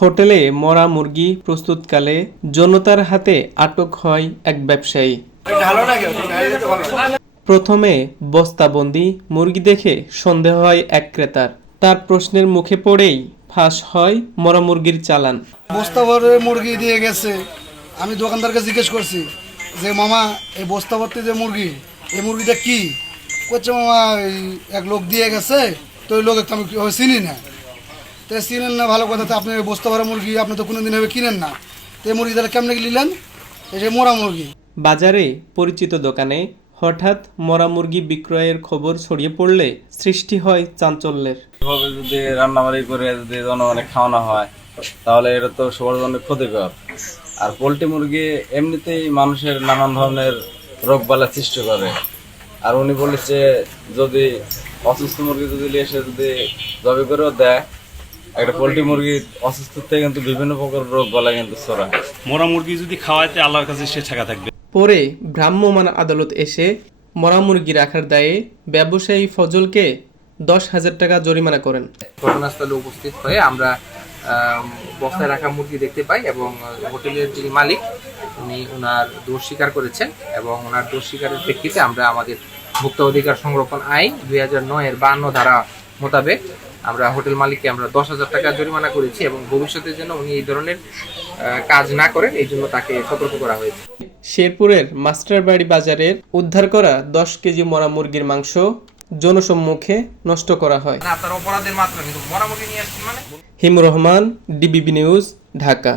হোটেলে মরা মুরগি প্রস্তুতকালে জনতার হাতে আটক হয় এক ব্যবসায়ী। প্রথমে বস্তাবন্দি মুরগি দেখে সন্দেহ হয় এক ক্রেতার। তার প্রশ্নের মুখে পড়েই ফাঁস হয় মরা মুরগির চালান। বস্তা ভরে মুরগি দিয়ে গেছে। আমি দোকানদারকে জিজ্ঞেস করছি যে মামা এই বস্তা ভর্তি যে মুরগি, এই মুরগিটা কি? করছে মামা এক লোক দিয়ে গেছে, তো ওই লোক আমি চিনি না। তো চিনেন না, ভালো কথা। তো আপনি বস্তা ভরা মুরগি আপনি তো কোনোদিন হবে কিনেন না, তো এই মুরগি তাহলে কেমনে নিলেন? এই মরা মুরগি। বাজারে পরিচিত দোকানে হঠাৎ মরা মুরগি বিক্রয়ের খবর ছড়িয়ে পড়লে সৃষ্টি হয় চাঞ্চল্যের। এভাবে যদি রান্নাবাড়ি করে যদি জনগণে খাওয়ানো হয় তাহলে এটা তো সবার জন্য ক্ষতিকর। আর পোলট্রি মুরগি এমনিতেই মানুষের নানান ধরনের রোগবালা সৃষ্টি করে। আর উনি বলেছে যদি অসুস্থ মুরগি যদি এসে যদি জবে করেও দেয়, একটা পোলট্রি মুরগি অসুস্থ থেকে কিন্তু বিভিন্ন প্রকার রোগ বালা কিন্তু ছড়ায়। মরা মুরগি যদি খাওয়াইতে আল্লাহর কাছে সে ছাকা থাকবে। পরে ভ্রাম্যমাণ আদালত এসে মরা মুরগি রাখার দায়ে ব্যবসায়ী ফজলকে 10,000 টাকা জরিমানা করেন। ঘটনাস্থলে উপস্থিত হয়ে আমরা বস্তায় রাখা মুরগি দেখতে পাই এবং হোটেলের যিনি মালিক উনি ওনার দোষ স্বীকার করেছেন এবং ওনার দোষ স্বীকারের প্রেক্ষিতে আমরা আমাদের ভোক্তা অধিকার সংরক্ষণ আইন 2009-এর 52 ধারা মোতাবেক আমরা হোটেল মালিককে আমরা 10,000 টাকা জরিমানা করেছি এবং ভবিষ্যতে যেন উনি এই ধরনের কাজ না করেন এই জন্য তাকে সতর্ক করা হয়েছে। শেরপুরের মাস্টারবাড়ি বাজারের উদ্ধার করা 10 কেজি মরা মুরগির মাংস জনসম্মুখে নষ্ট করা হয়। না, তার অপরাধের মাত্রা কিন্তু মরা মুরগি নিয়ে আসছেন মানে। হিমুর রহমান, ডিবিবি নিউজ, ঢাকা।